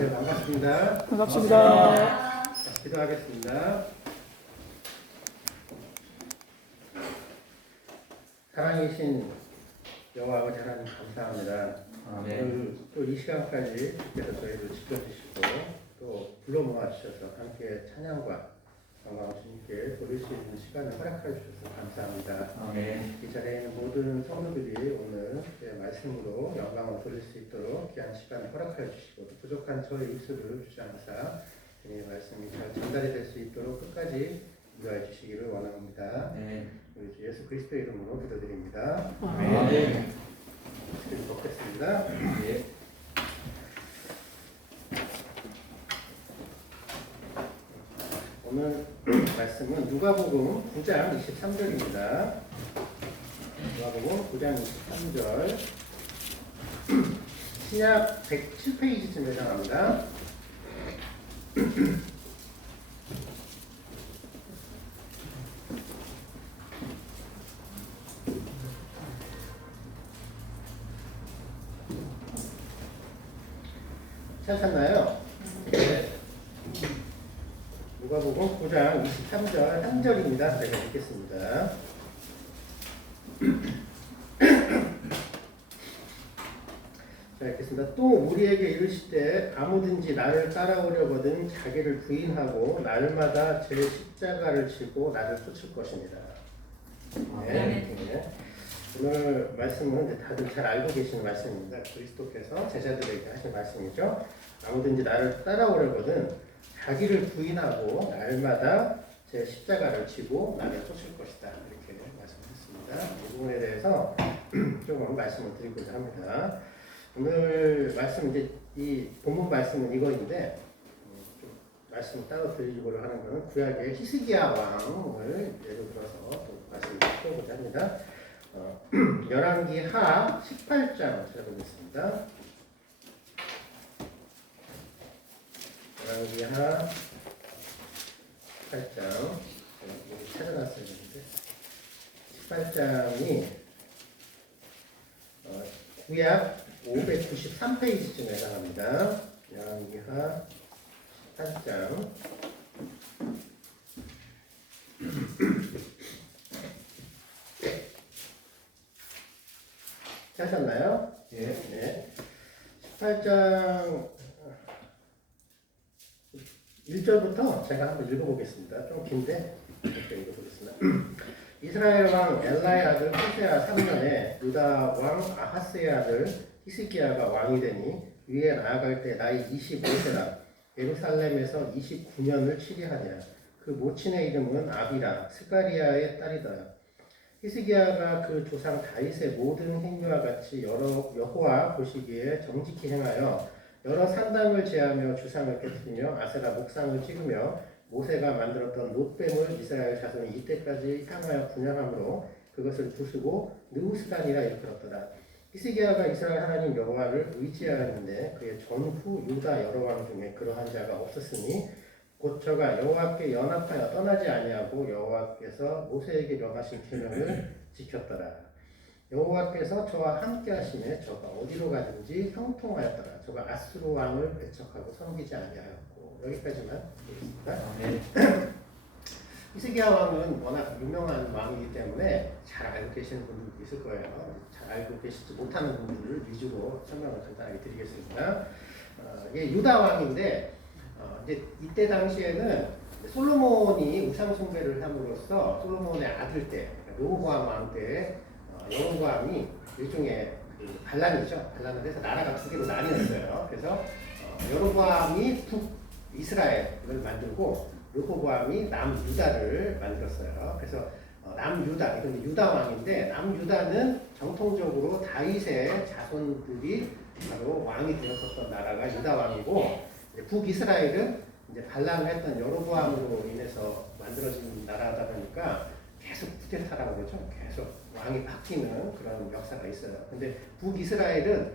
안녕하세요. 반갑습니다. 반갑습니다. 기도하겠습니다. 사랑이신 여호와 아버지 하나님 감사합니다. 오늘 또 이 시간까지 주께서 저희를 지켜주시고 또 불러 모아주셔서 함께 찬양과 영광 주님께 돌릴 수 있는 시간을 허락해 주셔서 감사합니다. 이 자리에 있는 모든 성도들이 오늘 말씀으로 영광을 돌릴 수 있도록 귀한 시간을 허락해 주시고 또 부족한 저의 입술을 주시옵소서. 주님의 말씀이 잘 전달이 될 수 있도록 끝까지 인도해 주시기를 원합니다. 우리 주 예수 그리스도의 이름으로 기도드립니다. 아멘. 먹겠습니다. 오늘 말씀은 누가복음 9장 23절입니다. 누가복음 9장 23절 신약 107페이지쯤 해당합니다. 찾았나요? 네. 누가복음 9장 23절 한 절입니다. 제가 읽겠습니다. 자, 읽겠습니다. 또 우리에게 이르시되 아무든지 나를 따라오려거든 자기를 부인하고 날마다 제 십자가를 지고 나를 쫓을 것입니다. 네. 오늘 말씀은 다들 잘 알고 계시는 말씀입니다. 그리스도께서 제자들에게 하신 말씀이죠. 아무든지 나를 따라오려거든 자기를 부인하고 날마다 제 십자가를 지고 나를 쫓을 것이다. 이렇게 말씀했습니다. 이 부분에 대해서 조금 말씀을 드리고자 합니다. 오늘 말씀 이제 이 본문 말씀은 이거인데 좀 말씀을 따로 드리려고 하는 것은 구약의 히스기야 왕을 예를 들어서 또 말씀을 드리고자 합니다. 열왕기 하 18장 찾아보겠습니다. 열왕기 하 18장 찾아놨어야 되는데 18장이 구약 593페이지쯤에 해당합니다. 열왕기 하 18장 하셨나요? 네. 18장 1절부터 제가 한번 읽어보겠습니다. 좀 긴데 이렇게 읽어보겠습니다. 이스라엘 왕 엘라의 아들 호세아 3년에 유다 왕 아하스의 아들 히스기야가 왕이 되니 위에 나아갈 때 나이 25세라 예루살렘에서 29년을 치리하니라. 그 모친의 이름은 아비라 스가리아의 딸이더라. 히스기야가 그 조상 다윗의 모든 행위와 같이 여호와 보시기에 정직히 행하여 여러 산당을 제하며 주상을 깨뜨리며 아세라 목상을 찍으며 모세가 만들었던 놋뱀을 이스라엘 자손이 이때까지 향하여 분양함으로 그것을 부수고 느우스단이라 일컬었더라. 히스기야가 이스라엘 하나님 여호와를 의지하였는데 그의 전후 유다 여러 왕 중에 그러한 자가 없었으니 곧 저가 여호와께 연합하여 떠나지 아니하고 여호와께서 모세에게 명하신 계명을 지켰더라. 여호와께서 저와 함께 하시매 저가 어디로 가든지 형통하였더라. 저가 아수르 왕을 배척하고 섬기지 아니하였고. 여기까지만 보겠습니다. 히스기야 왕은 워낙 유명한 왕이기 때문에 잘 알고 계시는 분들도 있을 거예요. 잘 알고 계시지 못하는 분들을 위주로 설명을 간단하게 드리겠습니다. 이게 유다 왕인데 이제 이때 당시에는 솔로몬이 우상 숭배를 함으로써 솔로몬의 아들 때 로보암 왕 때 여로보암이 일종의 반란이죠. 반란을 해서 나라가 두 개로 나뉘었어요. 그래서 여로보암이 북이스라엘을 만들고 르호보암이 남유다를 만들었어요. 그래서 남유다, 이건 유다 왕인데 남유다는 정통적으로 다윗의 자손들이 바로 왕이 되었었던 나라가 유다 왕이고 북이스라엘은 이제 반란을 했던 여로보암으로 인해서 만들어진 나라다 보니까 계속 쿠데타라고 그러죠. 계속 왕이 바뀌는 그런 역사가 있어요. 근데 북이스라엘은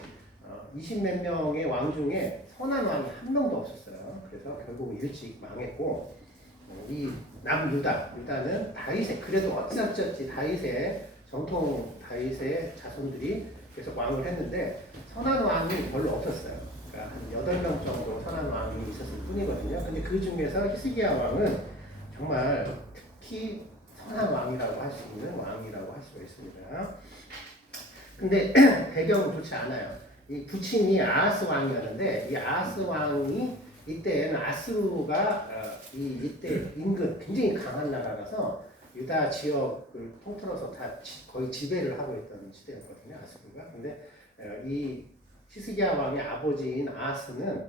20몇 명의 왕 중에 선한 왕이 한 명도 없었어요. 그래서 결국 일찍 망했고 이 유다는 다윗의 그래도 어찌어찌 다윗의 전통 다윗의 자손들이 계속 왕을 했는데 선한 왕이 별로 없었어요. 그러니까 한 8명 정도 선한 왕이 있었을 뿐이거든요. 근데 그 중에서 히스기야 왕은 정말 특히 선한 왕이라고 할 수 있는 왕이라고 할 수가 있습니다. 근데 배경은 좋지 않아요. 이 부친이 아하스 왕이었는데 이 아하스 왕이 이때는 아수르가 이때 인근 굉장히 강한 나라라서 유다 지역을 통틀어서 다 거의 지배를 하고 있던 시대였거든요. 아수르가. 근데 이 히스기야 왕의 아버지인 아하스는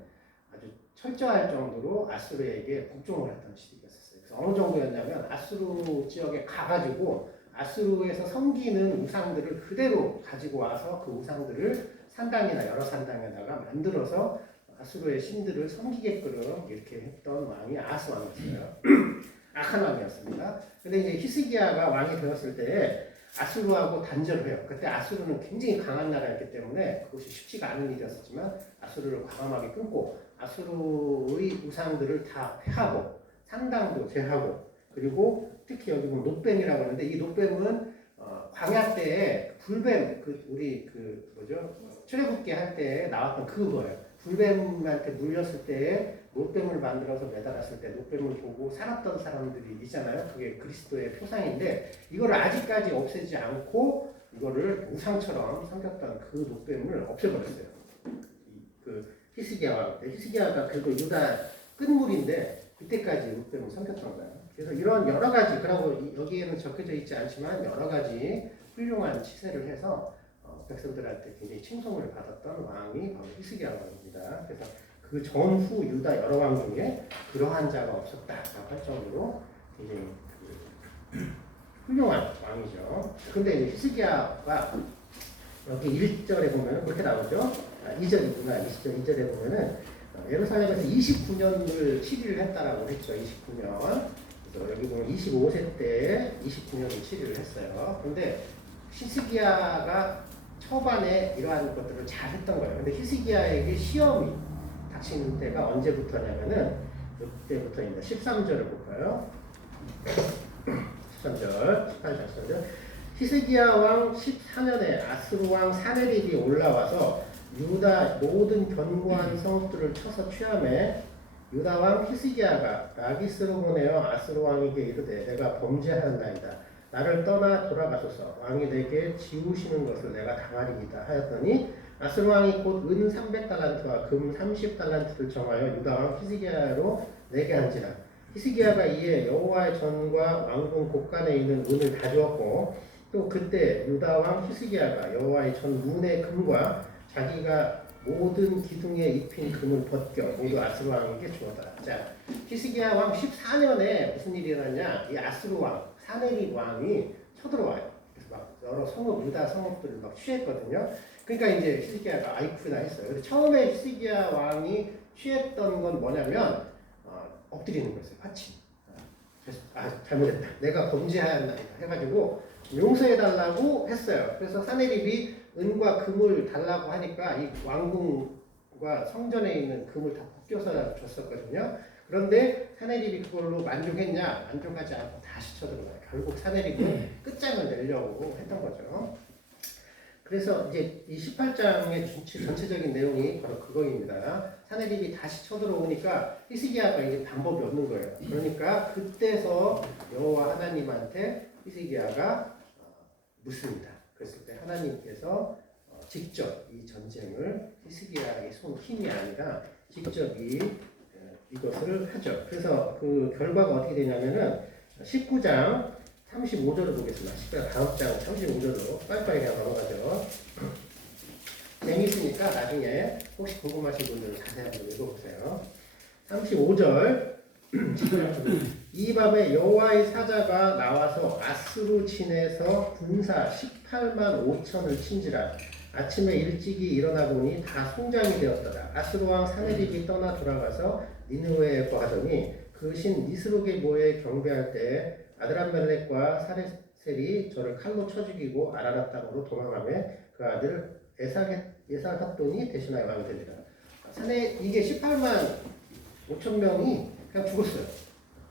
아주 철저할 정도로 아수르에게 복종을 했던 시대였었어요. 그래서 어느 정도였냐면 아수르 지역에 가가지고 아수르에서 섬기는 우상들을 그대로 가지고 와서 그 우상들을 산당이나 여러 산당에다가 만들어서 아수르의 신들을 섬기게끔 이렇게 했던 왕이 아하스 왕이었어요. 악한 왕이었습니다. 근데 이제 히스기야가 왕이 되었을 때 아수르하고 단절을 해요. 그때 아수르는 굉장히 강한 나라였기 때문에 그것이 쉽지가 않은 일이었지만 아수르를 과감하게 끊고 아수르의 우상들을 다 폐하고 산당도 제하고 그리고 특히 여기 보면 놋뱀이라고 하는데 이 놋뱀은 광야 때에 불뱀 우리 뭐죠 출애굽기 할 때 나왔던 그거예요. 불뱀한테 물렸을 때에 놋뱀을 만들어서 매달았을 때 놋뱀을 보고 살았던 사람들이 있잖아요. 그게 그리스도의 표상인데 이거를 아직까지 없애지 않고 이거를 우상처럼 섬겼던 그 놋뱀을 없애버렸어요. 그 히스기야가 그리고 유다 끝물인데 그때까지 놋뱀을 섬겼던 거예요. 그래서 이런 여러 가지 그리고 여기에는 적혀져 있지 않지만 여러 가지 훌륭한 치세를 해서 백성들한테 굉장히 칭송을 받았던 왕이 바로 히스기야 왕입니다. 그래서 그 전후 유다 여러 왕 중에 그러한 자가 없었다라고 할 정도로 굉장히 훌륭한 왕이죠. 근데 이제 히스기야가 여기 1절에 보면 그렇게 나오죠. 2절이구나. 2절에 보면은 예루살렘에서 29년을 치리를 했다라고 했죠. 29년. 그래서 여기 보면 25세 때 29년을 치리를 했어요. 근데 히스기야가 초반에 이러한 것들을 잘 했던 거예요. 근데 히스기야에게 시험이 닥치는 때가 언제부터냐면은 이때부터입니다. 13절을 볼까요? 13절, 18절. 히스기야 왕 14년에 아스루 왕 사네립이 올라와서 유다 모든 견고한 성읍들을 쳐서 취함해 유다 왕 히스기야가 라기스로 보내어 아스루 왕에게 이르되 내가 범죄하였나이다. 나를 떠나 돌아가소서. 왕이 내게 지우시는 것을 내가 당하리이다 하였더니 아스루 왕이 곧 은 300달란트와 금 30달란트를 정하여 유다 왕 히스기야로 내게 한지라. 히스기야가 이에 여호와의 전과 왕궁 곳간에 있는 은을 다 주었고 또 그때 유다 왕 히스기야가 여호와의 전 문의 금과 자기가 모든 기둥에 입힌 금을 벗겨 모두 아스루 왕에게 주었다. 자, 히스기야 왕 14년에 무슨 일이 일어났냐? 이 아스루 왕 사네립 왕이 쳐들어와요. 그래서 막 여러 성읍 유다 성읍들을 막 취했거든요. 그러니까 이제 히스기야가 아이쿠나 했어요. 근데 처음에 히스기야 왕이 취했던 건 뭐냐면 엎드리는 거였어요. 파치. 그래서 잘못했다. 내가 범죄하였나이다 해가지고 용서해달라고 했어요. 그래서 사네립이 은과 금을 달라고 하니까 이 왕궁과 성전에 있는 금을 다 벗겨서 줬었거든요. 그런데 사네립이 그걸로 만족했냐? 만족하지 않고 다시 쳐들어가요. 결국 사네립은 끝장을 내려고 했던 거죠. 그래서 이제 이 18장의 전체적인 내용이 바로 그거입니다. 사네립이 다시 쳐들어오니까 히스기야가 이제 방법이 없는 거예요. 그러니까 그때서 여호와 하나님한테 히스기야가 묻습니다. 그랬을 때 하나님께서 직접 이 전쟁을 히스기야의 손 힘이 아니라 직접 이것을 하죠. 그래서 그 결과가 어떻게 되냐면은 19장 35절을 보겠습니다. 19장 다음 장 35절로 빨리빨리 그냥 넘어가죠. 재미있으니까 나중에 혹시 궁금하신 분들은 자세히 한번 읽어보세요. 35절 이 밤에 여호와의 사자가 나와서 아스루 진에서 군사 18만 5천을 친지라. 아침에 일찍이 일어나 보니 다 송장이 되었더라. 아스루 왕 사네립이 떠나 돌아가서 니느웨에 거하더니 그 신 니스록의 모에 경배할 때 아드람멜렉과 사레셀이 저를 칼로 쳐 죽이고 아라랏 땅으로 도망하며 그 아들 에사갓돈이 대신하여 왕이 되리라. 이게 18만 5천 명이 그냥 죽었어요.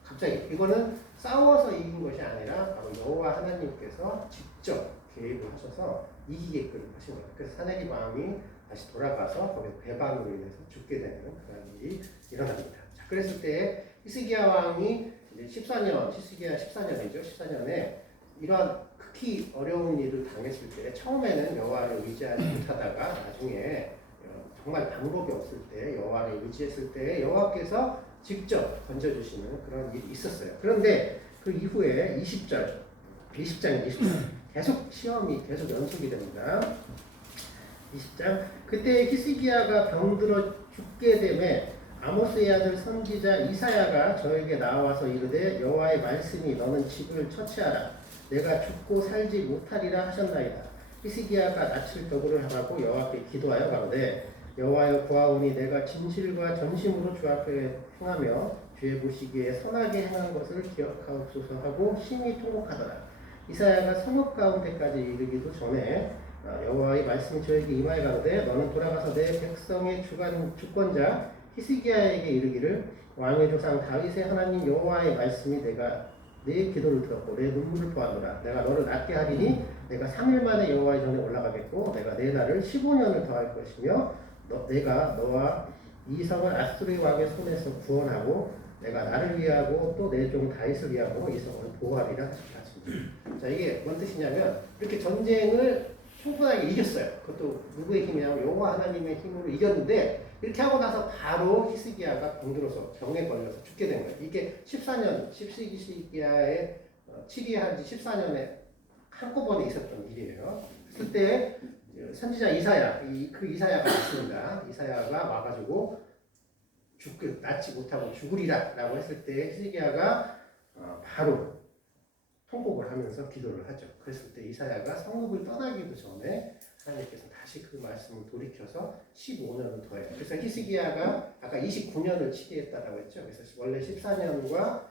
갑자기 이거는 싸워서 이긴 것이 아니라 바로 여호와 하나님께서 직접 개입을 하셔서 이기게끔 하신 거예요. 그래서 사네립 왕이 다시 돌아가서 거기서 배반으로 인해서 죽게 되는 그런 일이 일어납니다. 자, 그랬을 때 히스기야 왕이 이제 14년, 히스기야 14년이죠. 14년에 이러한 극히 어려운 일을 당했을 때 처음에는 여호와를 의지하지 못하다가 나중에 정말 방법이 없을 때 여호와를 의지했을 때 여호와께서 직접 건져주시는 그런 일이 있었어요. 그런데 그 이후에 20장 20절 계속 시험이 계속 연속이 됩니다. 20장 그때 히스기야가 병들어 죽게 되매 아모스의 아들 선지자 이사야가 저에게 나와서 이르되 여호와의 말씀이 너는 집을 처치하라 내가 죽고 살지 못하리라 하셨나이다. 히스기야가 낯을 덕으로 하라고 여호와께 기도하여 가로되 여호와여 구하오니 내가 진실과 전심으로 주 앞에 행하며 주의 보시기에 선하게 행한 것을 기억하옵소서 하고 심히 통곡하더라. 이사야가 성읍 가운데까지 이르기도 전에 여호와의 말씀이 저에게 임하여 가로되 너는 돌아가서 내 백성의 주권자 히스기야에게 이르기를 왕의 조상 다윗의 하나님 여호와의 말씀이 내가 내 기도를 들었고 내 눈물을 보았노라. 내가 너를 낫게 하리니 내가 3일 만에 여호와의 전에 올라가겠고 내가 내 날을 15년을 더할 것이며 내가 너와 이 성을 아수르의 왕의 손에서 구원하고 내가 나를 위하고 또 내 종 다윗을 위하고 이 성을 보호하리라 하셨습니다. 자, 이게 뭔 뜻이냐면 이렇게 전쟁을 충분하게 이겼어요. 그것도 누구의 힘이냐면 여호와 하나님의 힘으로 이겼는데 이렇게 하고 나서 바로 히스기야가 병들어서 병에 걸려서 죽게 된 거예요. 이게 14년 히스기야의 치리한 지 14년에 한꺼번에 있었던 일이에요. 그때 선지자 이사야, 그 이사야가 있습니다. 이사야가 와가지고 낫지 못하고 죽으리라 라고 했을 때 히스기야가 바로 통곡을 하면서 기도를 하죠. 그랬을 때 이사야가 성읍을 떠나기도 전에 하나님께서 다시 그 말씀을 돌이켜서 15년을 더해요. 그래서 히스기야가 아까 29년을 치리했다라고 했죠. 그래서 원래 14년과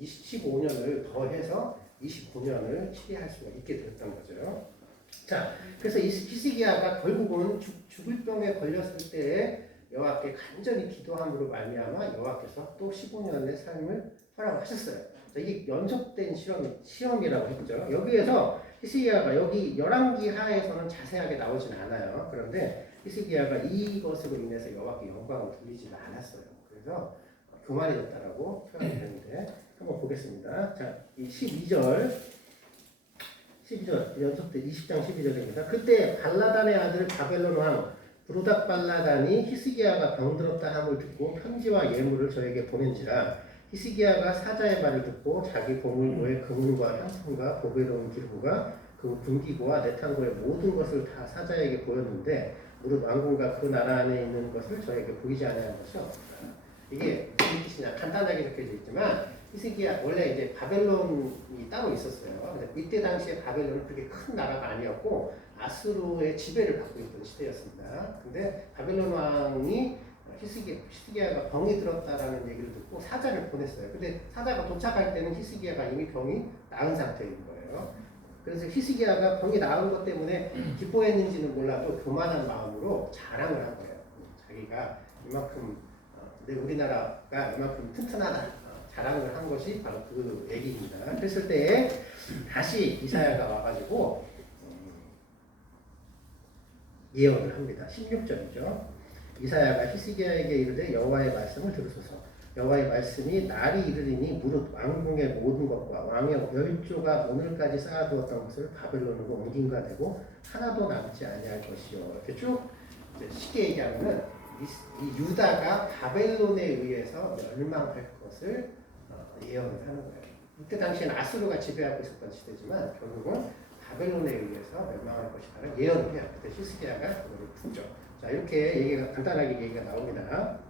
15년을 더해서 29년을 치리할 수가 있게 됐던 거죠. 자, 그래서 히스기야가 결국은 죽을 병에 걸렸을 때 여호와께 간절히 기도함으로 말미암아 여호와께서 또 15년의 삶을 허락하셨어요. 이게 연속된 시험이라고 했죠. 여기에서 히스기야가 여기 열왕기 하에서는 자세하게 나오진 않아요. 그런데 히스기야가 이것으로 인해서 여호와께 영광을 돌리지는 않았어요. 그래서 교만해졌다라고 표현이 되는데 한번 보겠습니다. 자, 이 12절 연속된 20장 12절입니다. 그때 발라단의 아들 바벨론 왕 브로닥 발라단이 히스기야가 병들었다 함을 듣고 편지와 예물을 저에게 보낸지라 히스기야가 사자의 말을 듣고 자기 보물고의 금은과 향품과 보배로운 기름과 그 분기구와 내탄고의 모든 것을 다 사자에게 보였는데 무릇 왕궁과 그 나라 안에 있는 것을 저에게 보이지 않은 것이 없다. 이게 무슨 뜻이냐 간단하게 적혀져 있지만 히스기야 원래 이제 바벨론이 따로 있었어요. 이때 당시에 바벨론은 그렇게 큰 나라가 아니었고 아수르의 지배를 받고 있던 시대였습니다. 근데 바벨론 왕이 히스기야가 병이 들었다라는 얘기를 듣고 사자를 보냈어요. 근데 사자가 도착할 때는 히스기야가 이미 병이 나은 상태인 거예요. 그래서 히스기야가 병이 나은 것 때문에 기뻐했는지는 몰라도 교만한 마음으로 자랑을 한 거예요. 자기가 이만큼 우리나라가 이만큼 튼튼하다 자랑을 한 것이 바로 그 얘기입니다. 그랬을 때 다시 이사야가 와가지고 예언을 합니다. 16절이죠. 이사야가 히스기야에게 이르되 여호와의 말씀을 들으소서. 여호와의 말씀이 날이 이르리니 무릇 왕궁의 모든 것과 왕의 멸조가 오늘까지 쌓아두었던 것을 바벨론으로 옮긴가 되고 하나도 남지 아니할 것이요. 이렇게 쭉 쉽게 얘기하면은 이 유다가 바벨론에 의해서 멸망할 것을 예언을 하는 거예요. 그때 당시에는 아수르가 지배하고 있었던 시대지만 결국은 바벨론에 의해서 멸망할 것이라는 예언을 해요. 그때 히스기야가 그거를 풀죠. 자, 이렇게 얘기가 간단하게 얘기가 나옵니다.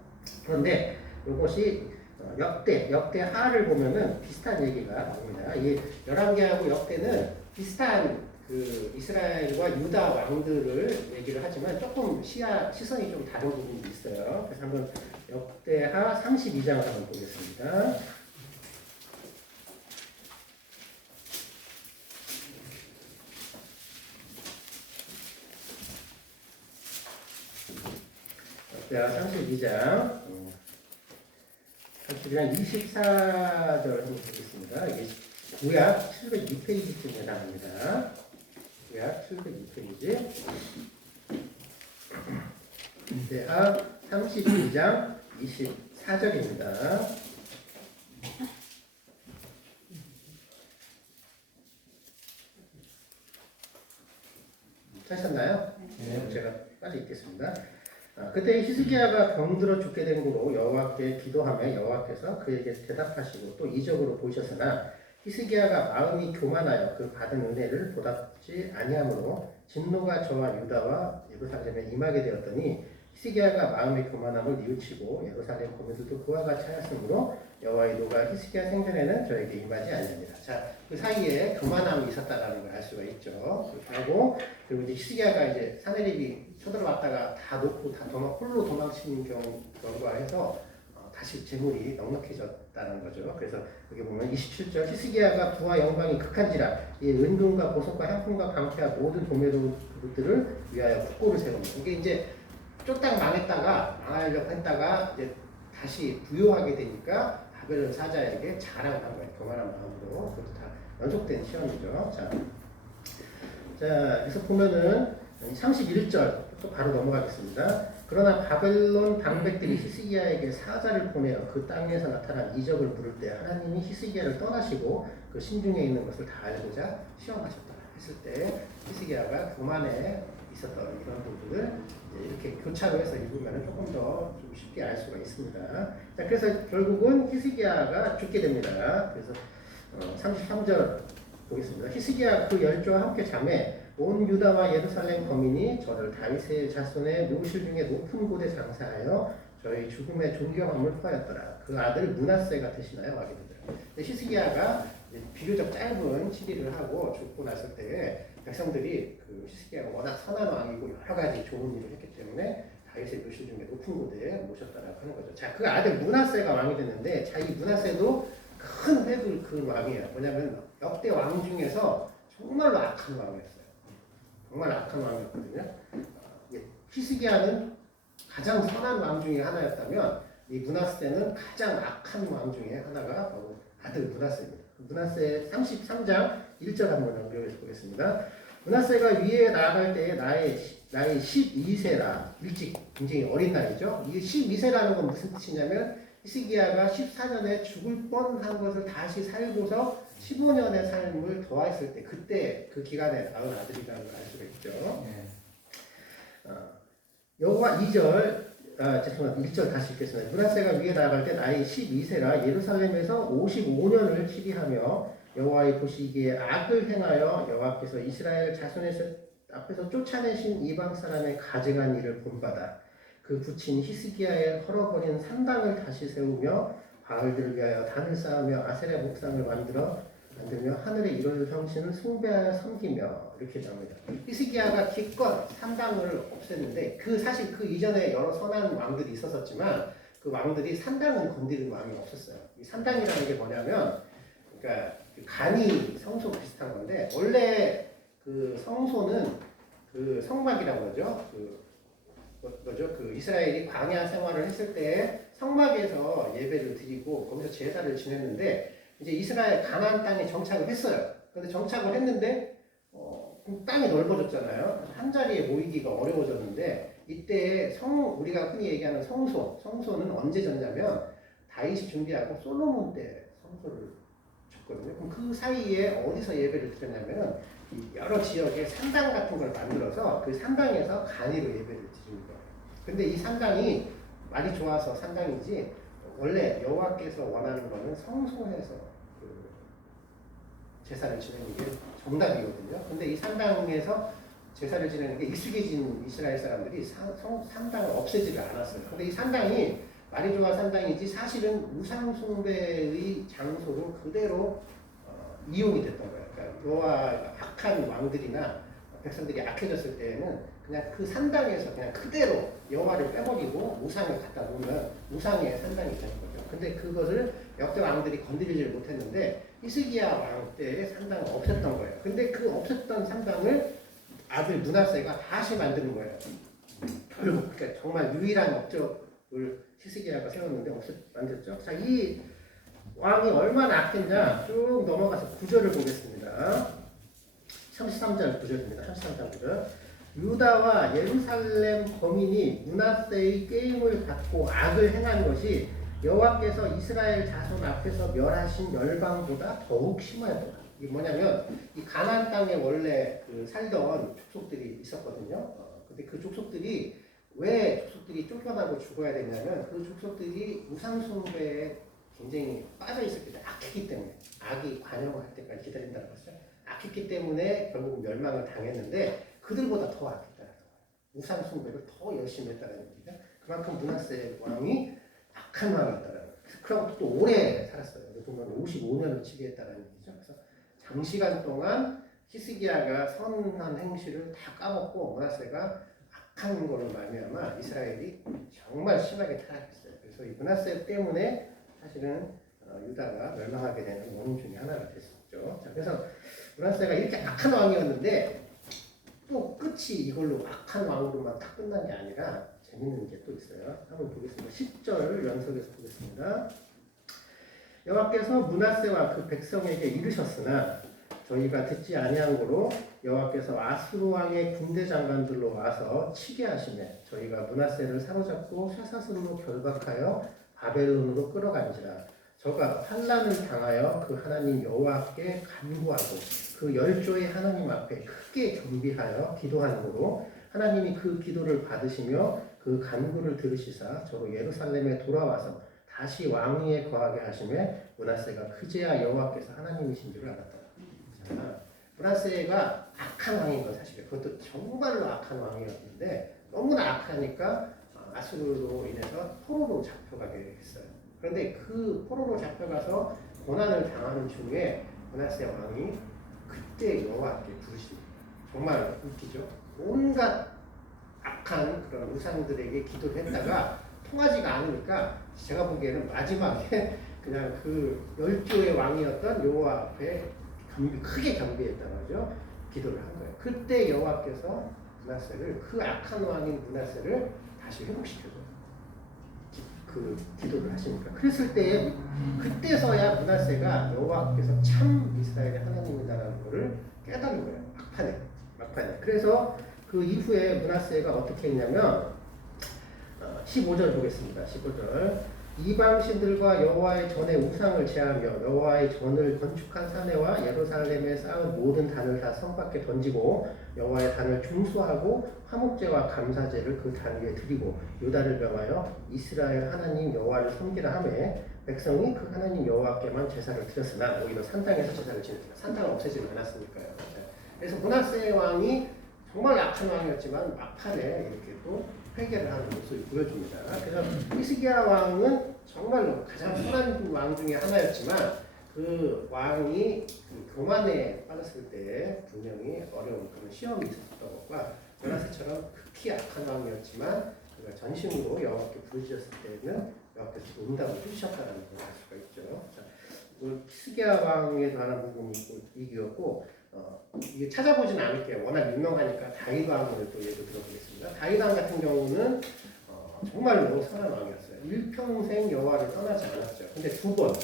그런데 이것이 역대하를 보면은 비슷한 얘기가 나옵니다. 이 11개하고 역대는 비슷한 그 이스라엘과 유다 왕들을 얘기를 하지만 조금 시선이 좀 다른 부분이 있어요. 그래서 한번 역대하 32장을 한번 보겠습니다. 역대하 32장 24절 한번 보겠습니다. 이게 구약 702페이지쯤에 나옵니다. 구약 702페이지. 이사야 32장 24절입니다. 찾으셨나요? 네. 제가 빨리 읽겠습니다. 그때 히스기야가 병들어 죽게 된 고로 여호와께 기도하며 여호와께서 그에게 대답하시고 또 이적으로 보이셨으나 히스기야가 마음이 교만하여 그 받은 은혜를 보답지 아니하므로 진노가 저와 유다와 예루살렘에 임하게 되었더니 히스기야가 마음의 교만함을 뉘우치고 예루살렘 거민들도 그와 같이 하였으므로 여호와의 노가 히스기야 생전에는 저에게 임하지 아니하니라. 자, 그 사이에 교만함이 있었다라는 걸 알 수가 있죠. 그렇게 하고 그리고 이제 히스기야가 이제 사내립이 쳐들어왔다가 다 놓고 다 홀로 도망치는 경우가 해서 다시 재물이 넉넉해졌다는 거죠. 그래서 여기 보면 27절 히스기야가 부와 영광이 극한지라 이 은금과 보석과 향품과 방패와 모든 도매도들을 위하여 국고를 세웁니다. 이게 이제 쫄딱 망했다가 망하려고 했다가 이제 다시 부요하게 되니까 바벨론 사자에게 자랑을 한 거예요. 교만한 마음으로. 그것도 다 연속된 시험이죠. 자, 그래서 보면은 31절 또 바로 넘어가겠습니다. 그러나 바벨론 방백들이 히스기야에게 사자를 보내어 그 땅에서 나타난 이적을 부를 때 하나님이 히스기야를 떠나시고 그 심중에 있는 것을 다 알고자 시험하셨다 했을 때 히스기야가 교만에 있었던 이런 부분을 이렇게 교차로 해서 읽으면 조금 더 좀 쉽게 알 수가 있습니다. 자, 그래서 결국은 히스기야가 죽게 됩니다. 그래서 33절 보겠습니다. 히스기야 그 열조와 함께 잠에 온 유다와 예루살렘 거민이 저를 다윗의 자손의 묘실 중에 높은 곳에 장사하여 저희 죽음의 존경함을 포하였더라. 그 아들 므낫세가 대신하여 와게 되더라. 히스기야가 비교적 짧은 치리를 하고 죽고 났을 때 백성들이 그 히스기야가 워낙 선한 왕이고 여러 가지 좋은 일을 했기 때문에 다윗의 묘실 중에 높은 곳에 모셨다라고 하는 거죠. 자, 그 아들 므낫세가 왕이 됐는데, 자, 이 므낫세도 큰 획을 그은 왕이에요. 뭐냐면 역대 왕 중에서 정말로 악한 왕이었어요. 정말 악한 왕이었거든요. 히스기야는 가장 선한 왕 중에 하나였다면 이 므낫세는 가장 악한 왕 중에 하나가 바로 아들 므낫세입니다. 므낫세 33장 1절 한번 연결해서 보겠습니다. 므낫세가 위에 나아갈 때에 나이 12세라 일찍 굉장히 어린 나이죠. 이 12세라는 건 무슨 뜻이냐면 히스기야가 14년에 죽을 뻔한 것을 다시 살고서 15년의 삶을 더했을 때 그때 그 기간에 낳은 아들이라는 걸 알 수가 있죠. 여호와 2절 죄송합니다. 1절 다시 읽겠습니다. 므낫세가 위에 나아갈 때 나이 12세라 예루살렘에서 55년을 치리하며 여호와의 보시기에 악을 행하여 여호와께서 이스라엘 자손의 앞에서 쫓아내신 이방 사람의 가증한 일을 본받아 그 붙인 히스기야의 헐어버린 산당을 다시 세우며 바알들을 위하여 단을 쌓으며 아세라 목상을 만들며 하늘의 이런 성신을 숭배하여 섬기며 이렇게 나옵니다. 히스기야가 기껏 산당을 없앴는데 사실 그 이전에 여러 선한 왕들이 있었지만 그 왕들이 산당을 건드린 왕이 없었어요. 이 산당이라는 게 뭐냐면 그러니까 간이 성소 비슷한 건데 원래 그 성소는 그 성막이라고 하죠. 그 이스라엘이 광야 생활을 했을 때 성막에서 예배를 드리고 거기서 제사를 지냈는데 이제 이스라엘 가나안 땅에 정착을 했어요. 그런데 정착을 했는데 땅이 넓어졌잖아요. 한 자리에 모이기가 어려워졌는데 이때 우리가 흔히 얘기하는 성소는 언제 졌냐면 다윗이 준비하고 솔로몬 때 성소를 졌거든요. 그럼 그 사이에 어디서 예배를 드렸냐면 여러 지역에 산당 같은 걸 만들어서 그 산당에서 간이로 예배를 드리는 거예요. 근데 이 산당이 말이 좋아서 산당이지 원래 여호와께서 원하는 거는 성소에서 그 제사를 지내는 게 정답이거든요. 근데 이 산당에서 제사를 지내는 게 익숙해진 이스라엘 사람들이 산당을 없애지를 않았어요. 근데 이 산당이 말이 좋아 산당이지 사실은 우상숭배의 장소로 그대로 이용이 됐던 거예요. 그러니까 여호와 악한 왕들이나 백성들이 악해졌을 때에는 그냥 그 산당에서 그냥 그대로 여호와를 빼버리고 우상을 갖다 놓으면 우상의 산당이 되는 거죠. 근데 그것을 역대 왕들이 건드리지 못했는데 히스기야 왕 때의 산당을 없앴던 거예요. 근데 그 없앴던 산당을 아들 므낫세가 다시 만드는 거예요. 결국 그러니까 정말 유일한 업적을 히스기야가 세웠는데 만들었죠. 자, 이 왕이 얼마나 악했냐 쭉 넘어가서 9절을 보겠습니다. 33절 9절입니다. 33절 9절. 유다와 예루살렘 거민이 므낫세의 게임을 받고 악을 행한 것이 여호와께서 이스라엘 자손 앞에서 멸하신 열방보다 더욱 심하였다. 이게 뭐냐면 이 가나안 땅에 원래 그 살던 족속들이 있었거든요. 근데 그 족속들이 왜 족속들이 쫓겨나고 죽어야 되냐면 그 족속들이 우상 숭배에 굉장히 빠져 있었기 때문에 악했기 때문에 악이 관영할 때까지 기다린다는 것이죠. 악했기 때문에 결국 멸망을 당했는데 그들보다 더 악했다는 거예요. 우상 숭배를 더 열심히 했다는 얘기죠. 그만큼 므낫세 왕이 악한 왕이었다는 거예요. 그리고 또 오래 살았어요. 보면 55년을 치게했다는 얘기죠. 그래서 장시간 동안 히스기야가 선한 행실을 다 까먹고 므낫세가 악한 걸로 말미암아 이스라엘이 정말 심하게 타락했어요. 그래서 이 므낫세 때문에 사실은 유다가 멸망하게 되는 원인 중에 하나가 됐었죠. 자, 그래서 므낫세가 이렇게 악한 왕이었는데 또 끝이 이걸로 악한 왕으로만 딱 끝난 게 아니라 재밌는 게 또 있어요. 한번 보겠습니다. 10절 연속해서 보겠습니다. 여호와께서 므낫세와 그 백성에게 이르셨으나 저희가 듣지 아니한 고로 여호와께서 아수르 왕의 군대 장관들로 와서 치게 하시매 저희가 므낫세를 사로잡고 쇠사슬로 결박하여 바벨론으로 끌어간지라. 저가 환난을 당하여 그 하나님 여호와께 간구하고 그 열조의 하나님 앞에 크게 겸비하여 기도하므로 하나님이 그 기도를 받으시며 그 간구를 들으시사 저로 예루살렘에 돌아와서 다시 왕위에 거하게 하시매 므낫세가 그제야 여호와께서 하나님이신 줄 알았다. 자, 므낫세가 악한 왕인 건 사실이에요. 그것도 정말로 악한 왕이었는데 너무나 악하니까 아수르로 인해서 포로로 잡혀가게 했어요. 그런데 그 포로로 잡혀가서 고난을 당하는 중에 므낫세 왕이 그때 여호와께 부르십니다. 정말 웃기죠. 온갖 악한 그런 우상들에게 기도를 했다가 통하지가 않으니까 제가 보기에는 마지막에 그냥 그 열조의 왕이었던 여호와 앞에 크게 경배했다는 거죠. 기도를 한 거예요. 그때 여호와께서 므낫세를 그 악한 왕인 므낫세를 다시 회복시켜줘요. 그 기도를 하시니까. 그랬을 때 그때서야 므낫세가 여호와께서 참 이스라엘의 하나님이다라는 것을 깨달은 거예요. 막판에. 그래서 그 이후에 므낫세가 어떻게 했냐면 15절 보겠습니다. 15절 이방신들과 여호와의 전에 우상을 제하며 여호와의 전을 건축한 사내와 예루살렘에 쌓은 모든 단을 다 성 밖에 던지고 여호와의 단을 중수하고 화목제와 감사제를 그 단 위에 드리고 유다를 명하여 이스라엘 하나님 여호와를 섬기라 하매 백성이 그 하나님 여호와께만 제사를 드렸으나 오히려 산 땅에서 제사를 지냈다. 산 땅은 없애지는 않았으니까요. 그래서 므낫세 왕이 정말 악한 왕이었지만 막판에 이렇게 또 회개를 하는 모습을 보여줍니다. 그래서 히스기야 왕은 정말로 가장 선한 왕 중에 하나였지만 그 왕이 그 교만에 빠졌을 때 분명히 어려운 그런 시험이 있었던 것과 므낫세처럼 극히 악한 왕이었지만 그가 전심으로 여호와께 부르짖었을 때는 여호와께서 응답을 해주셨다는 걸 알 수가 있죠. 자, 히스기야 왕에 관한 부분이 이기였고 이게 찾아보진 않을게요. 워낙 유명하니까 다윗 왕을 또 예로 들어보겠습니다. 다윗 왕 같은 경우는 정말로 선한 왕이었어요. 일평생 여호와를 떠나지 않았죠. 근데 두 번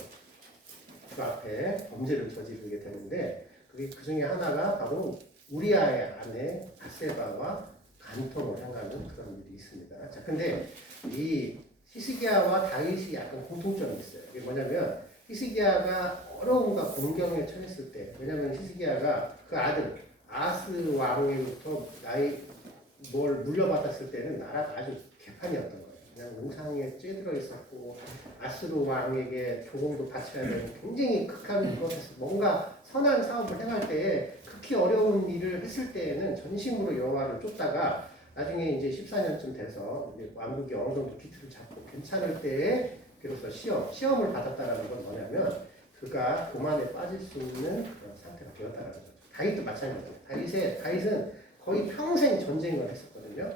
그 앞에 범죄를 저지르게 되는데 그게 그 중에 하나가 바로 우리아의 아내 밧세바와 간통을 행하는 그런 일이 있습니다. 자, 근데 이 히스기야와 다윗이 약간 공통점이 있어요. 이게 뭐냐면 히스기야가 어려움과 공경에 처했을 때, 왜냐하면 히스기야가 그 아들 아스 왕으로부터 뭘 물려받았을 때는 나라가 아주 개판이었던 거예요. 그냥 우상에 찌들어 있었고 아스르 왕에게 조공도 바쳐야 되는 굉장히 극한 프로세스, 뭔가 선한 사업을 행할 때에 극히 어려운 일을 했을 때에는 전심으로 여호와를 쫓다가 나중에 이제 14년쯤 돼서 이제 왕국이 어느 정도 기틀을 잡고 괜찮을 때에 비로소 시험을 받았다라는 건 뭐냐면 그가 교만에 빠질 수 있는 그런 상태가 되었다라는 거죠. 다윗도 마찬가지예요. 다윗은 거의 평생 전쟁을 했었거든요.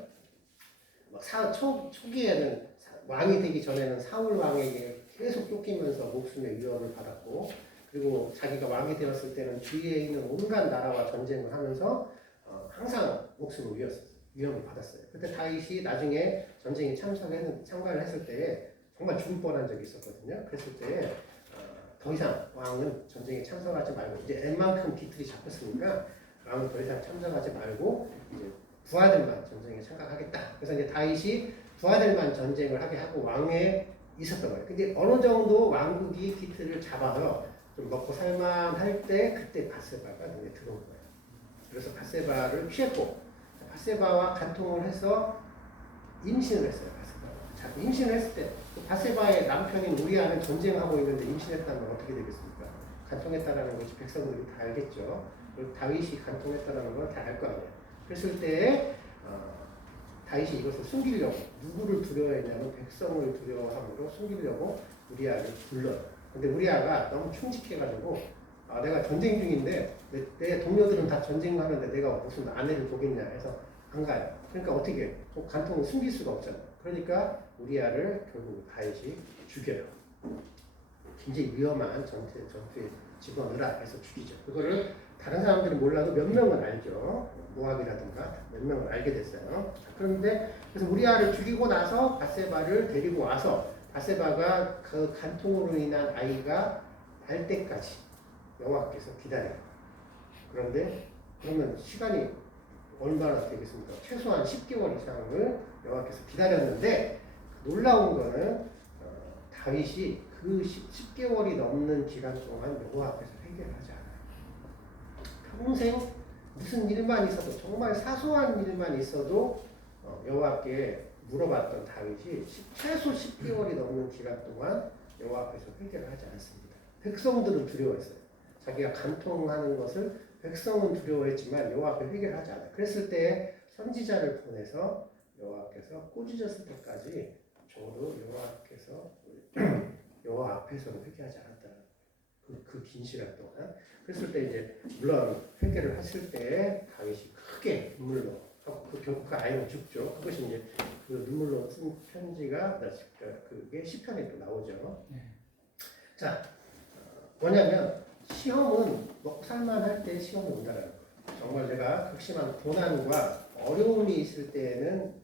초기에는 왕이 되기 전에는 사울 왕에게 계속 쫓기면서 목숨의 위협을 받았고, 그리고 자기가 왕이 되었을 때는 주위에 있는 온갖 나라와 전쟁을 하면서 항상 목숨을 위협을 받았어요. 그때 다윗이 나중에 전쟁에 참가를 했을 때에 정말 죽을 뻔한 적이 있었거든요. 그랬을 때 더 이상 왕은 전쟁에 참석하지 말고 이제 웬만큼 깃들이 잡혔으니까 왕은 더 이상 참석하지 말고 이제 부하들만 전쟁에 참가하겠다. 그래서 이제 다윗이 부하들만 전쟁을 하게 하고 왕에 있었던 거예요. 근데 어느 정도 왕국이 기틀을 잡아서 좀 먹고 살만할 때 그때 바세바가 눈에 들어온 거예요. 그래서 바세바를 취했고 바세바와 간통을 해서 임신을 했어요. 바세바가. 자, 임신을 했을 때 바세바의 남편인 우리아는 전쟁하고 있는데 임신했다면 어떻게 되겠습니까? 간통했다라는 것이 백성들이 다 알겠죠. 그리고 다윗이 간통했다라는 걸 다 알 거 아니에요. 그랬을 때 다윗이 이것을 숨기려고 누구를 두려워했냐면 백성을 두려워함으로 숨기려고 우리아를 불러요. 근데 우리아가 너무 충직해가지고 내가 전쟁 중인데 내 동료들은 다 전쟁하는데 내가 무슨 아내를 보겠냐 해서 안 가요. 그러니까 어떻게 해? 간통을 숨길 수가 없잖아요. 그러니까 우리아를 결국 다윗이 죽여요. 굉장히 위험한 전투에 집어넣으라 해서 죽이죠. 그거를 다른 사람들은 몰라도 몇 명은 알죠. 모압이라든가 몇 명은 알게 됐어요. 그런데 그래서 우리아를 죽이고 나서 바세바를 데리고 와서 바세바가 그 간통으로 인한 아이가 날 때까지 여호와께서 기다려요. 그런데 그러면 시간이 얼마나 되겠습니까? 최소한 10개월 이상을 여호와께서 기다렸는데 놀라운 거는 다윗이 그 10개월이 넘는 기간 동안 여호와 앞에서 회개를 하지 않아요. 평생 무슨 일만 있어도 정말 사소한 일만 있어도 여호와께 물어봤던 다윗이 최소 10개월이 넘는 기간 동안 여호와 앞에서 회개를 하지 않습니다. 백성들은 두려워했어요. 자기가 간통하는 것을 백성은 두려워했지만 여호와 앞에 회개를 하지 않아요. 그랬을 때 선지자를 보내서 여호와께서 꾸짖었을 때까지 저도 여호와 앞에서는 회개하지 않았다. 그 긴 시간 동안. 그랬을 때 이제 물론 회개를 했을 때 다윗이 크게 눈물로 하고 결국 그 아이는 죽죠. 그것이 이제 그 눈물로 쓴 편지가 그게 시편에 또 나오죠. 자, 뭐냐면 시험은 먹고 살만할 때 시험이 온다는 거예요. 정말 내가 극심한 고난과 어려움이 있을 때에는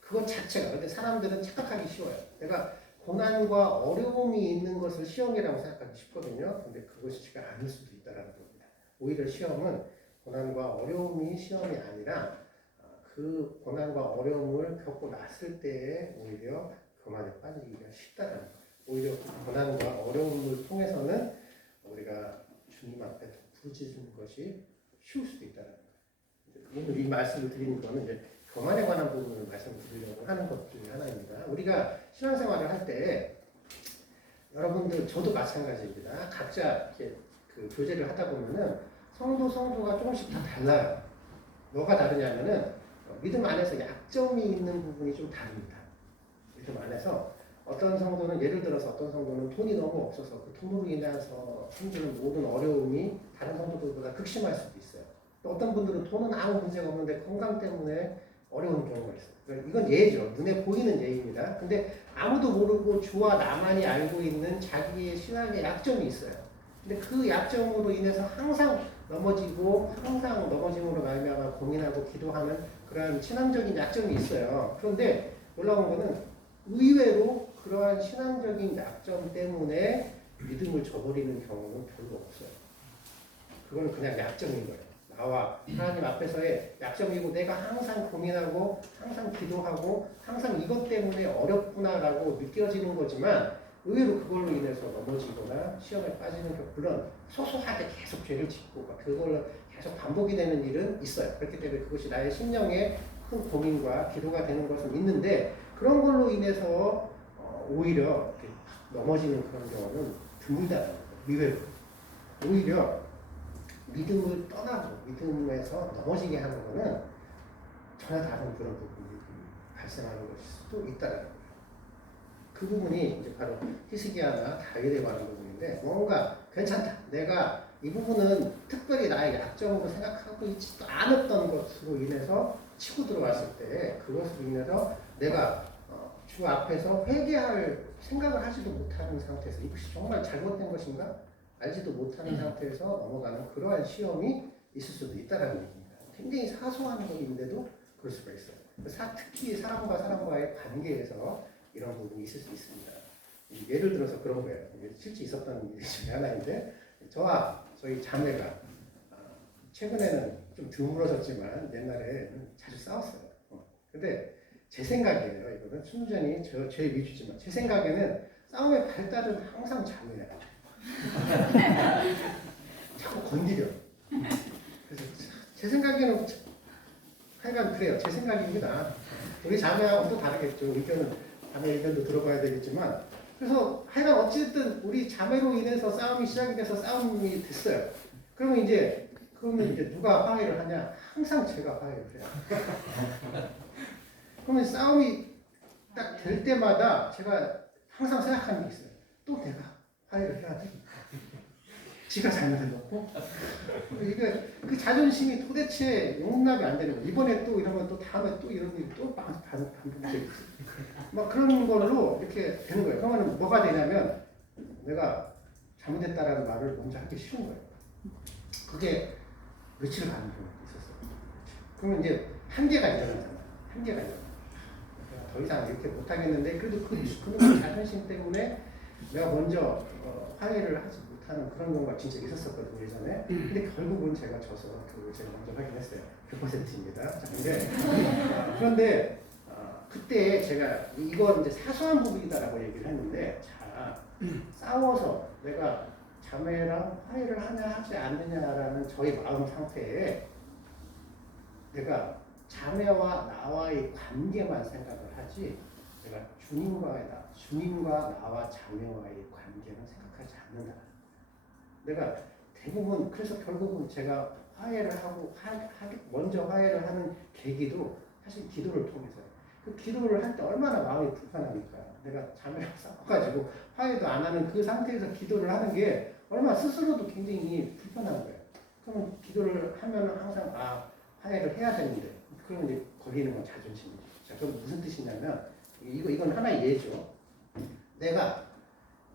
그것 자체가 근데 사람들은 착각하기 쉬워요. 내가 고난과 어려움이 있는 것을 시험이라고 생각하기 쉽거든요. 근데 그것이 아닐 수도 있다는 겁니다. 오히려 시험은 고난과 어려움이 시험이 아니라 그 고난과 어려움을 겪고 났을 때에 오히려 교만에 빠지기가 쉽다는 거예요. 오히려 그 고난과 어려움을 통해서는 우리가 주님 앞에 부르짖는 것이 쉬울 수도 있다는 거예요. 오늘 이 말씀을 드리는 거는 이제 교만에 관한 부분을 말씀드리려고 하는 것 중에 하나입니다. 우리가 신앙생활을 할 때 여러분들 저도 마찬가지입니다. 각자 이렇게 그 교제를 하다 보면은 성도가 조금씩 다 달라요. 뭐가 다르냐면은 믿음 안에서 약점이 있는 부분이 좀 다릅니다. 믿음 안에서 어떤 성도는 예를 들어서 어떤 성도는 돈이 너무 없어서 그 돈으로 인해서 생기는 모든 어려움이 다른 성도들보다 극심할 수도 있어요. 또 어떤 분들은 돈은 아무 문제가 없는데 건강 때문에 어려운 경우가 있어요. 그러니까 이건 예죠. 눈에 보이는 예입니다. 근데 아무도 모르고 주와 나만이 알고 있는 자기의 신앙의 약점이 있어요. 근데 그 약점으로 인해서 항상 넘어지고 항상 넘어짐으로 말미암아 고민하고 기도하는 그런 신앙적인 약점이 있어요. 그런데 놀라운 거는 의외로 그러한 신앙적인 약점 때문에 믿음을 저버리는 경우는 별로 없어요. 그건 그냥 약점인 거예요. 나와 하나님 앞에서의 약점이고 내가 항상 고민하고 항상 기도하고 항상 이것 때문에 어렵구나라고 느껴지는 거지만 의외로 그걸로 인해서 넘어지거나 시험에 빠지는 경우 물론 소소하게 계속 죄를 짓고 그걸로 계속 반복이 되는 일은 있어요. 그렇기 때문에 그것이 나의 심령의 큰 고민과 기도가 되는 것은 있는데 그런 걸로 인해서 오히려 넘어지는 그런 경우는 드물다는 거예요. 의외로. 오히려 믿음을 떠나고 믿음에서 넘어지게 하는 것은 전혀 다른 그런 부분이 발생하는 것일 수도 있다는 거예요. 그 부분이 이제 바로 히스기야나 다윗에 관한 부분인데 뭔가 괜찮다. 내가 이 부분은 특별히 나의 약점으로 생각하고 있지도 않았던 것으로 인해서 치고 들어왔을 때 그것으로 인해서 내가 주 앞에서 회개할 생각을 하지도 못하는 상태에서 이것이 정말 잘못된 것인가? 알지도 못하는 상태에서 넘어가는 그러한 시험이 있을 수도 있다는 얘기입니다. 굉장히 사소한 것인데도 그럴 수가 있어요. 특히 사람과 사람과의 관계에서 이런 부분이 있을 수 있습니다. 예를 들어서 그런 거예요. 실제 있었던 일 중에 하나인데 저와 저희 자매가 최근에는 좀 드물어졌지만 옛날에는 자주 싸웠어요. 근데 제 생각이에요. 이거는 순전히 제 위주지만 제 생각에는 싸움의 발달은 항상 자매예요. 자꾸 건드려. 그래서 제 생각에는 하여간 그래요. 제 생각입니다. 우리 자매하고 또 다르겠죠. 자매 의견도 들어봐야 되겠지만 그래서 하여간 어쨌든 우리 자매로 인해서 싸움이 시작이 돼서 싸움이 됐어요. 그러면 이제 누가 화해를 하냐? 항상 제가 화해를 해요. 그러면 싸움이 딱 될 때마다 제가 항상 생각하는 게 있어요. 또 내가 화해를 해야 돼. 지가 잘못해놓고 이게 그 자존심이 도대체 용납이 안 되는 거예요. 이번에 또 이러면 또 다음에 또 이런 일이 또 반복되고 막 그런 걸로 이렇게 되는 거예요. 그러면 뭐가 되냐면 내가 잘못했다라는 말을 먼저 하기 싫은 거예요. 그게 며칠 가는 경우가 있었어요. 그러면 이제 한계가 일어나잖아요. 한계가 일어나요. 내가 더 이상 이렇게 못하겠는데 그래도 그런 자존심 때문에 내가 먼저 화해를 하지 못하는 그런 경우가 진짜 있었었거든요, 예전에. 근데 결국은 제가 져서 제가 먼저 하긴 했어요. 100%입니다. 그런데 그때 제가 이건 이제 사소한 부분이다라고 얘기를 했는데 자, 싸워서 내가 자매랑 화해를 하냐 하지 않느냐라는 저의 마음 상태에 내가 자매와 나와의 관계만 생각을 하지 내가 주님과 나와 자매와의 관계는 생각하지 않는다. 내가 대부분 그래서 결국은 제가 화해를 하고 먼저 화해를 하는 계기도 사실 기도를 통해서요. 그 기도를 할 때 얼마나 마음이 불편합니까? 내가 자매랑 싸워가지고 화해도 안 하는 그 상태에서 기도를 하는 게 얼마나 스스로도 굉장히 불편한 거예요. 그러면 기도를 하면 항상 화해를 해야 되는데 그러면 이제 걸리는 건 자존심이죠. 자, 그럼 무슨 뜻이냐면 이건 하나의 예죠. 내가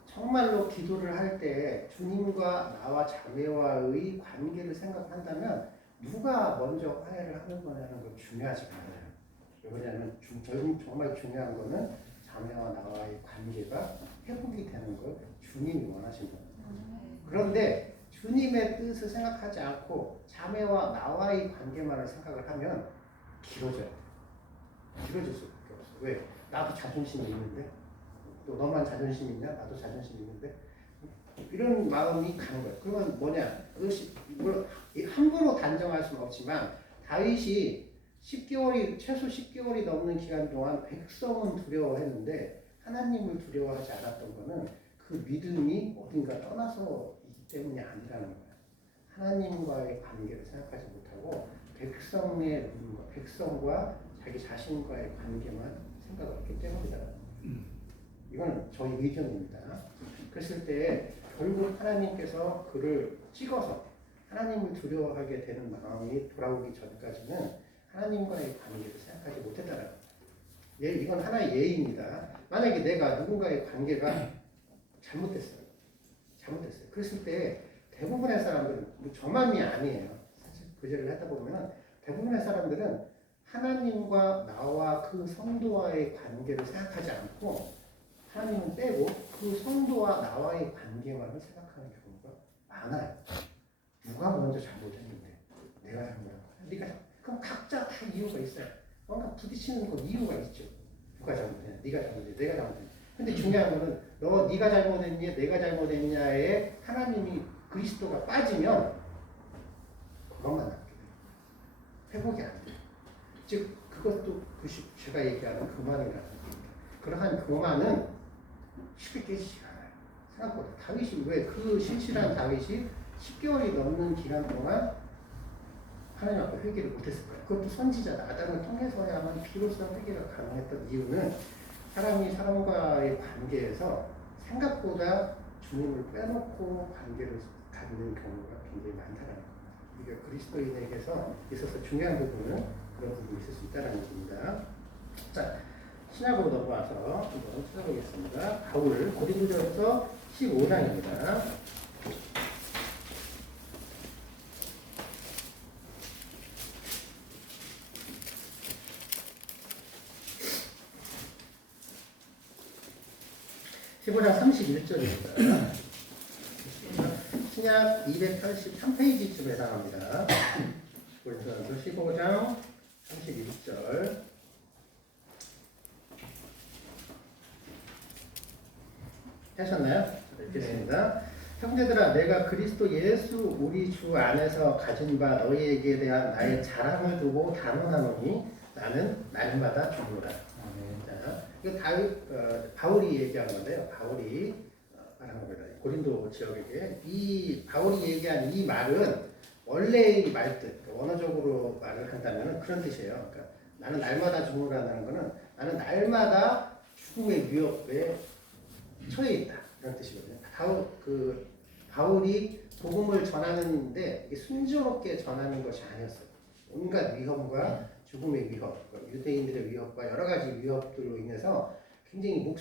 정말로 기도를 할 때 주님과 나와 자매와의 관계를 생각한다면 누가 먼저 화해를 하는 거냐는 건 중요하지 않아요. 왜냐하면 정말 중요한 거는 자매와 나와의 관계가 회복이 되는 걸 주님이 원하신 겁니다. 그런데 주님의 뜻을 생각하지 않고 자매와 나와의 관계만을 생각을 하면 길어져야 돼요. 길어질 수밖에 없어요. 왜? 나도 자존심이 있는데 또 너만 자존심 있냐? 나도 자존심 있는데 이런 마음이 가는 거예요. 그러면 뭐냐? 그것이 함부로 단정할 수는 없지만 다윗이 최소 10개월이 넘는 기간 동안 백성은 두려워했는데 하나님을 두려워하지 않았던 것은 그 믿음이 어딘가 떠나서 있기 때문이 아니라는 거예요. 하나님과의 관계를 생각하지 못하고 백성과 자기 자신과의 관계만 생각했기 때문이다. 이건 저희 의견입니다. 그랬을 때 결국 하나님께서 그를 찍어서 하나님을 두려워하게 되는 마음이 돌아오기 전까지는 하나님과의 관계를 생각하지 못했다는 겁니다. 이건 하나의 예입니다. 만약에 내가 누군가의 관계가 잘못됐어요. 그랬을 때 대부분의 사람들은, 저만이 아니에요. 사실 교제를 하다 보면 대부분의 사람들은 하나님과 나와 그 성도와의 관계를 생각하지 않고 하나님은 빼고 그 성도와 나와의 관계만을 생각하는 경우가 많아요. 누가 먼저 잘못했는데 내가 잘못한 거야. 네가 그럼 각자 다 이유가 있어요. 뭔가 부딪히는 거 이유가 있죠. 누가 잘못했냐, 네가 잘못했냐, 내가 잘못했냐. 근데 중요한 거는 네가 잘못했냐, 내가 잘못했냐에 하나님이 그리스도가 빠지면 그것만 남게 돼요. 회복이 안 돼요. 즉 그것도 제가 얘기하는 교만이라는 겁니다. 그러한 교만은 쉽게 깨지지가 않아요. 생각보다 다윗이 왜 그 신실한 다윗이 10개월이 넘는 기간 동안 하나님 앞에 회개를 못했을까요? 그것도 선지자다. 아담을 통해서야만 비로소 회개가 가능했던 이유는 사람이 사람과의 관계에서 생각보다 주님을 빼놓고 관계를 갖는 경우가 굉장히 많다는 겁니다. 그러니까 그리스도인에게서 있어서 중요한 부분은 그런 부분이 있을 수 있다는 얘기입니다. 자, 신약으로 넘어와서 한번 찾아보겠습니다. 바울 고린도전서 15장입니다. 시보장 31절입니다. 신약 283페이지쯤 해당합니다. 그걸 15장 31절 하셨나요? 읽겠습니다. 형제들아 내가 그리스도 예수 우리 주 안에서 가진 바 너희에게 대한 나의 자랑을 두고 단언하노니 나는 날마다 죽노라. 자, 이거 바울이 얘기한 건데요. 바울이 말한 겁니다. 고린도 지역에게 이 바울이 얘기한 이 말은 원래의 말뜻, 원어적으로 말을 한다면 그런 뜻이에요. 그러니까 나는 날마다 죽노라는 것은 나는 날마다 죽음의 위협에 처해 있다 이런 뜻이거든요. 바울이 복음을 전하는데 이게 순조롭게 전하는 것이 아니었어요. 온갖 위협과 죽음의 위협, 유대인들의 위협과 여러 가지 위협들로 인해서 굉장히